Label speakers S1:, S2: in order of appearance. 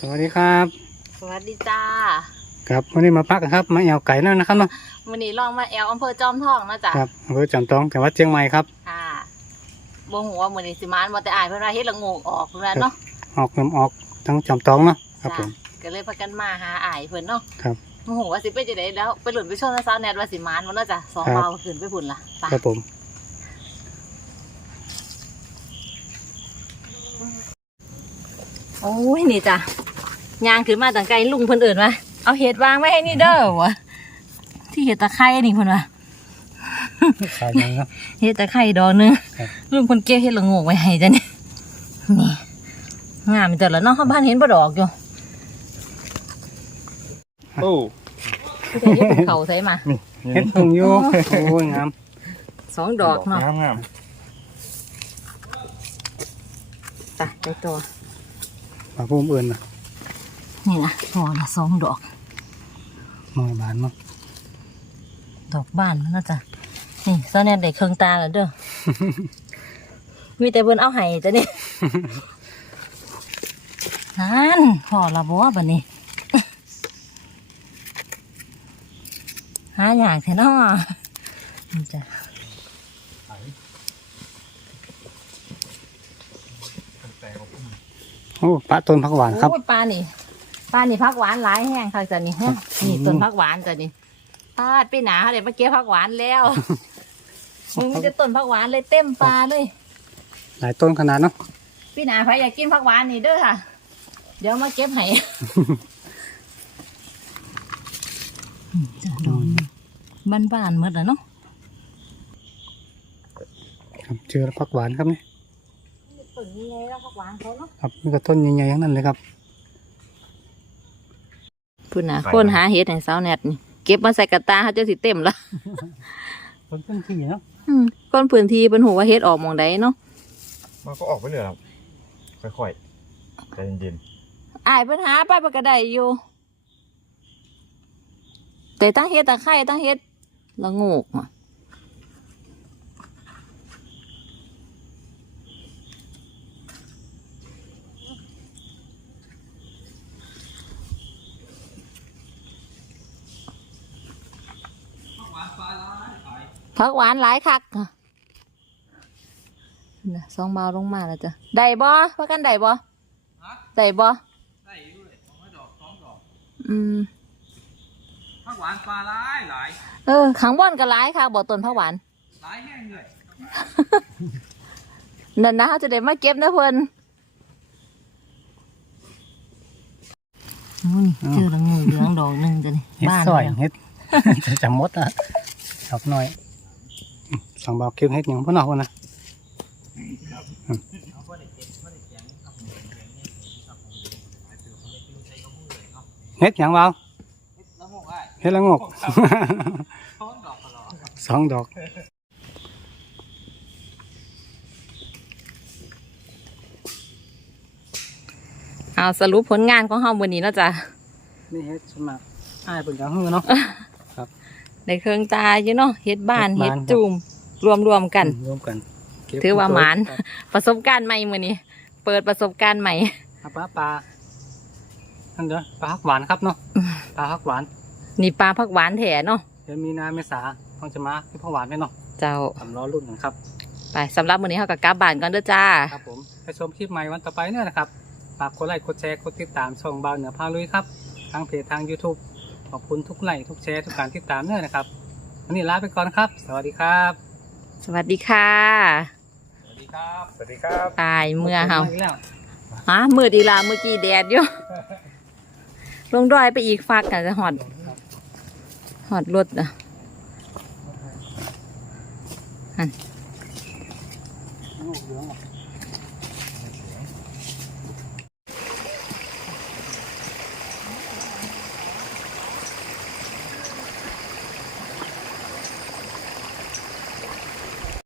S1: สวัสดีครับ
S2: สวัสดีจ้า
S1: ครับวันนี้มาพักกันครับมาแอวไก่แล้วนะครับเนาะ
S2: วันนี้ลองมาแอลอำเภอจอมทองนะจ๊ะ
S1: ครับอำเภอจอมทองจังหวัดเชียงใหม่ครับ
S2: ค่ะบ่หัวามื้อนี้สิมานบ่แต่อายเพิ่นว่าเฮ็ดละโงกออกเพิ่นว่าเนาะ
S1: ออกน้ำออกทั้งจอมทองเนาะครับผม
S2: ก็เลยพากันมาหาอายเพิ่นเนาะ
S1: ครับ
S2: บ่ฮู้ว่าสิไปจังได๋แล้วไปหลุนไปชนซาวแนทว่าสิมานบ่เนาะจ้ะ2เบาขึ้นไปพุ่นล่ะไป
S1: ครับผม
S2: โอ้ยนี่จ้ะย่างขึ้นมาตั้งไกลลุงเพิ่นเอิ้นว่าเอาเห็ดวางไว้ให้นี่เด้อวะที่เห็ดตะไคร้นี่เพิ่นว่า
S1: ขายยังครับ
S2: เห็ดตะไคร้ดอกนึงลุงเพิ่นเก็บเห็ดละโงกไว้ให้จ้ะนี่งามจังแล้วเนาะบ้านเห็นบ่ดอกอยู่
S1: โอ้
S2: จะเห็ดเป็นเขาใส่มา
S1: เห็ดพึ่งอยู่โอ้ยงาม
S2: 2 ดอกเนาะ
S1: งาม
S2: จ้ะได้ตัว
S1: มาพุ่มเอื่นนะ
S2: นี่นะพอละ2 ดอก
S1: น้อยบานเนาะ
S2: ดอกบ้านมันน่าจะนี่ซาวแนทได้เครื่องตาแล้วเด้อ มีแต่เพิ่นเอาให้จ้ะนี่ นั่นพอละบ่บัดนี้ หาอย่างแท้เนาะนี่จ้ะ
S1: โอ้ปลาต้นผักหวานครับ
S2: โอ้ยปลานี่ผักหวานหลายแห้งค่ะจ้ะนี่นี่ต้นผักหวานจ้ะนี่ปาดไปหนาเขาเดี๋ยวมาเก็บผักหวานแล้วมึงมันจะต้นผักหวานเลยเต็มปลาเลย
S1: หลายต้นขนาดเนาะ
S2: พี่หนาใครอยากกินผักหวานนี่เด้อค่ะเดี๋ยวมาเก็บให้จะโดนบ้านๆหมดแล้วเนาะ
S1: ครับเจอผักหวานครับนี่
S2: ต้นนี้ไงแล้วผักหวานเขาเนาะ
S1: ครับนี่ก็ต้นใหญ่ๆทั้งนั้นเลยครับ
S2: พูดนะคนหาเห็ดในเสาแนทนี่เก็บมาใส่กระตาเขาจะสิเต็มละ
S1: ต้นพื้นที่เนาะ
S2: ก้อนพื้นที่เป็นหัวว่าเห็ดออกมองได้เนาะ
S3: มันก็ออกไปเลยครับค่อยๆใจเย็น
S2: อายปัญหาไปกระไดอยู่แต่ตั้งเห็ดตะไคร้ตั้งเห็ดละโงกอ่ะผักหวานหลายคักค่ะนะ2 เบาลงมาแล้วจ้ะได้บ่พักกันได้บ่ได้บ่
S3: ได้ด้วย2 ดอก2 ดอกผักหวานปลาหลาย
S2: ขังบ่อนก็หลายค่ะบ่ต้นผักหวาน
S3: หลายแห้งเลย
S2: นั่นนะเขาจะได้มาเก็บนะเพิ่นนี่เจอละงูเหลืองดอกนึงจ้ะนี่
S1: บ้านเฮ็ดจะมดอ่ะดอกน้อย2 เบาเก็บเฮ็ดหยังพ่อเนาะนะเฮ็ดหยังเบาเฮ็ดละงก2 ดอก
S2: เอาสรุปผลงานของเฮามื้อนี้แล้วจ้ะ
S1: นี่เฮ็ดสมัครอ้ายเพิ่นก็ฮือเนาะครับ
S2: ได้เครื่องตาอยู่เนาะเฮ็ดบ้านเฮ็ดจูมรวมกันถือว่าหมานประสบการณ์ใหม่มื้อนี้เปิดประสบการณ์ใหม่
S1: ปลานั่นเด้อปลาผักหวานครับเนาะปลาผักหวาน
S2: นี่ปลาผักหวานแท้เนาะ
S1: เดือนมีนาเมษาต้องจะมาที่ผักหวานไหมเนาะ
S2: เจ้า
S1: สำล้อรุ่นกันครับ
S2: ไปสำหรับมื้อนี้เฮาก็กลับบ้านก่อนเด้อจ้า
S1: ครับผมไปชมคลิปใหม่วันต่อไปเนี่ยนะครับฝากกดไลค์กดแชร์กดติดตามช่องเบาเหนือพาลุยครับทางเพจทาง YouTube ขอบคุณทุกไลค์ทุกแชร์ทุกการติดตามเนี่ยนะครับวันนี้ลาไปก่อนครับสวัสดีครับ
S2: สวัสดีค่ะ
S3: สวัสดีครับสวัสดีครับ
S2: ตายเมื่อเฮามืดอีลาเมื่อกี้แดดอยู่ลงดอยไปอีกฝากกันจะหอดรถอ่ะ